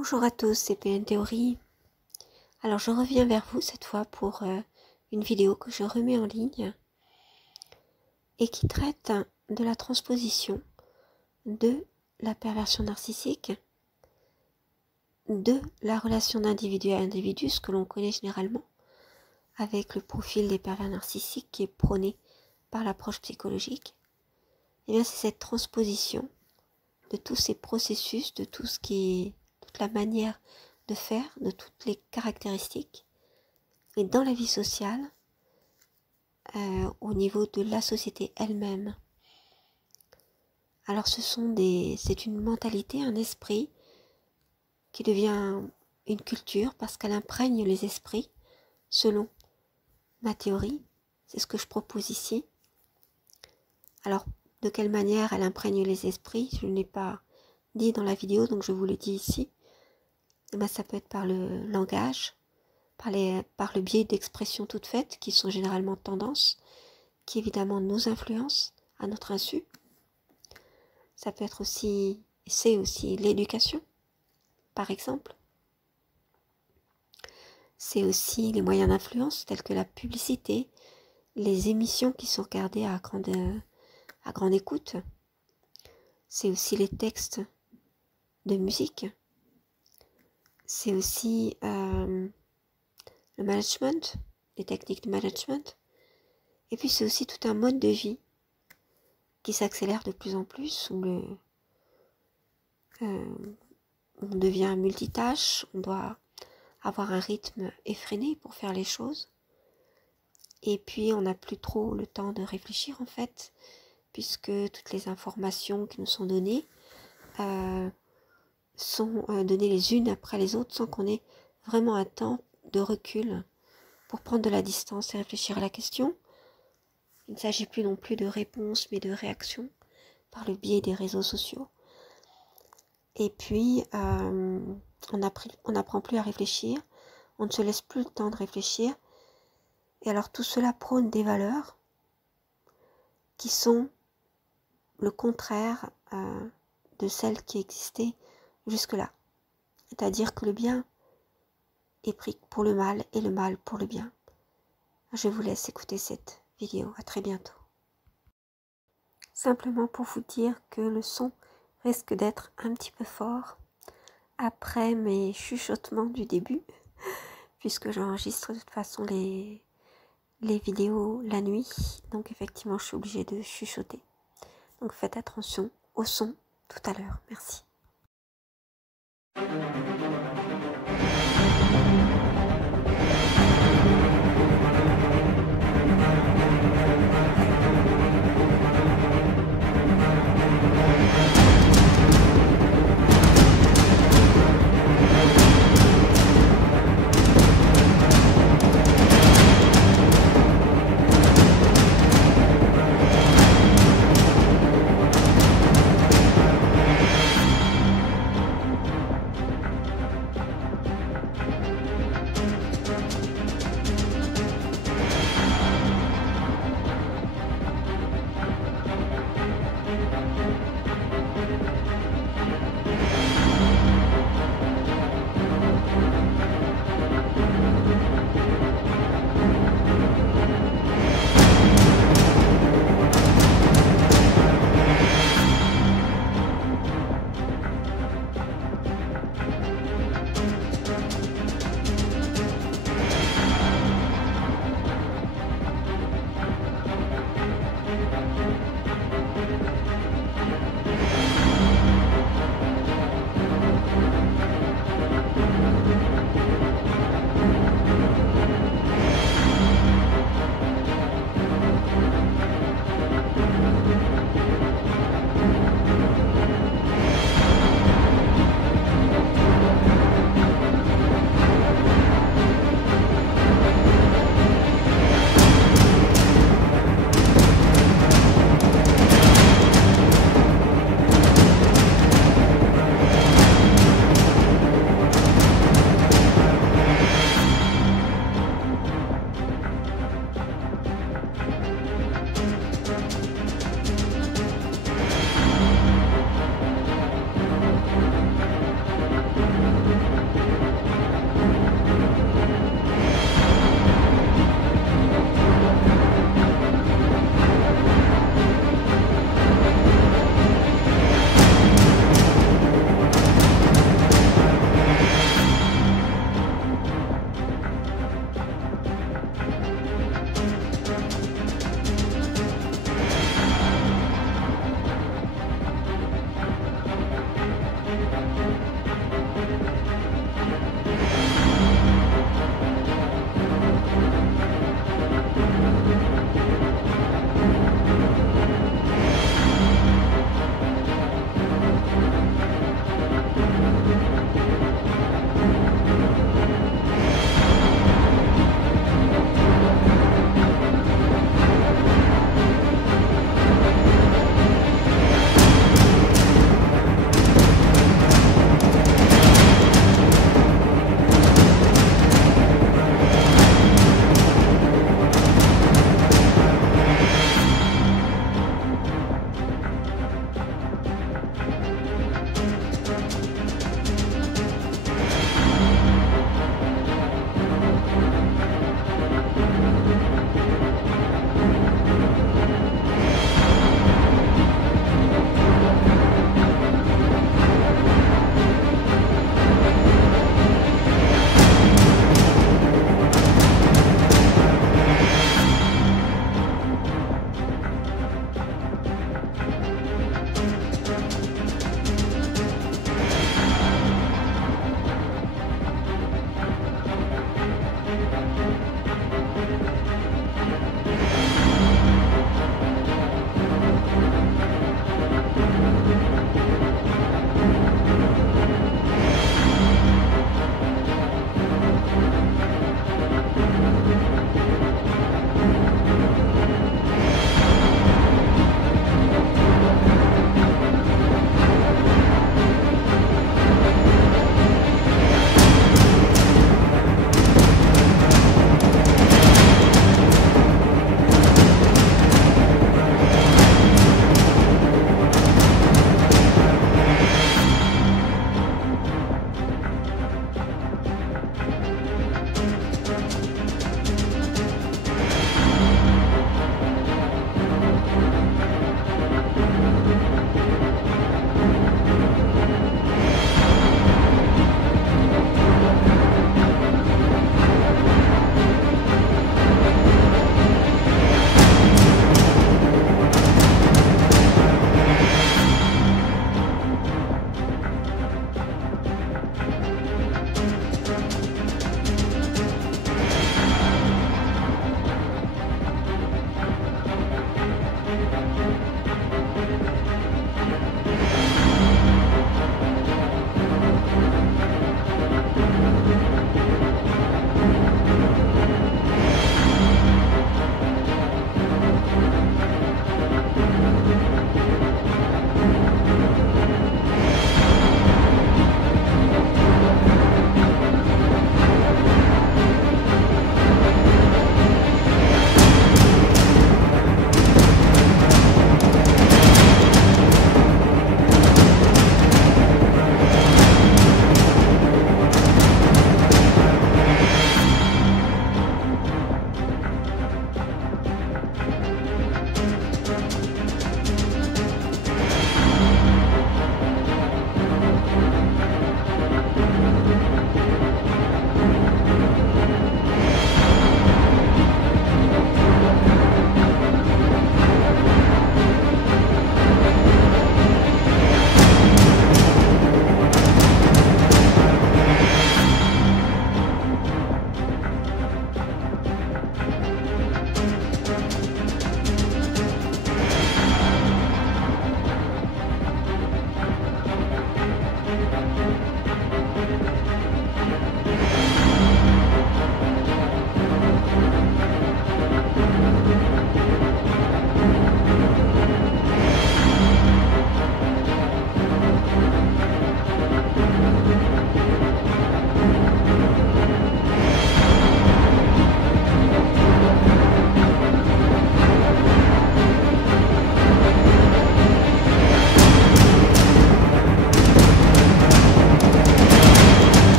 Bonjour à tous, c'est PN Théorie. Alors je reviens vers vous cette fois pour une vidéo que je remets en ligne et qui traite de la transposition de la perversion narcissique, de la relation d'individu à individu, ce que l'on connaît généralement avec le profil des pervers narcissiques qui est prôné par l'approche psychologique. Et bien c'est cette transposition de tous ces processus, de tout ce qui est toute la manière de faire, de toutes les caractéristiques, et dans la vie sociale, au niveau de la société elle-même. Alors c'est une mentalité, un esprit qui devient une culture parce qu'elle imprègne les esprits selon ma théorie. C'est ce que je propose ici. Alors, de quelle manière elle imprègne les esprits, je ne l'ai pas dit dans la vidéo, donc je vous le dis ici. Et bien, ça peut être par le langage, par le biais d'expressions toutes faites, qui sont généralement tendances, qui évidemment nous influencent à notre insu. Ça peut être aussi, c'est aussi l'éducation, par exemple. C'est aussi les moyens d'influence tels que la publicité, les émissions qui sont regardées à grande écoute. C'est aussi les textes de musique. C'est aussi le management, les techniques de management. Et puis c'est aussi tout un mode de vie qui s'accélère de plus en plus, où on devient multitâche, on doit avoir un rythme effréné pour faire les choses. Et puis on n'a plus trop le temps de réfléchir en fait, puisque toutes les informations qui nous sont données sont données les unes après les autres sans qu'on ait vraiment un temps de recul pour prendre de la distance et réfléchir à la question. Il ne s'agit plus non plus de réponse mais de réaction par le biais des réseaux sociaux. Et puis on n'apprend plus à réfléchir, on ne se laisse plus le temps de réfléchir. Et alors tout cela prône des valeurs qui sont le contraire de celles qui existaient jusque-là. C'est-à-dire que le bien est pris pour le mal et le mal pour le bien. Je vous laisse écouter cette vidéo. À très bientôt. Simplement pour vous dire que le son risque d'être un petit peu fort après mes chuchotements du début, puisque j'enregistre de toute façon les vidéos la nuit, donc effectivement je suis obligée de chuchoter. Donc faites attention au son tout à l'heure. Merci.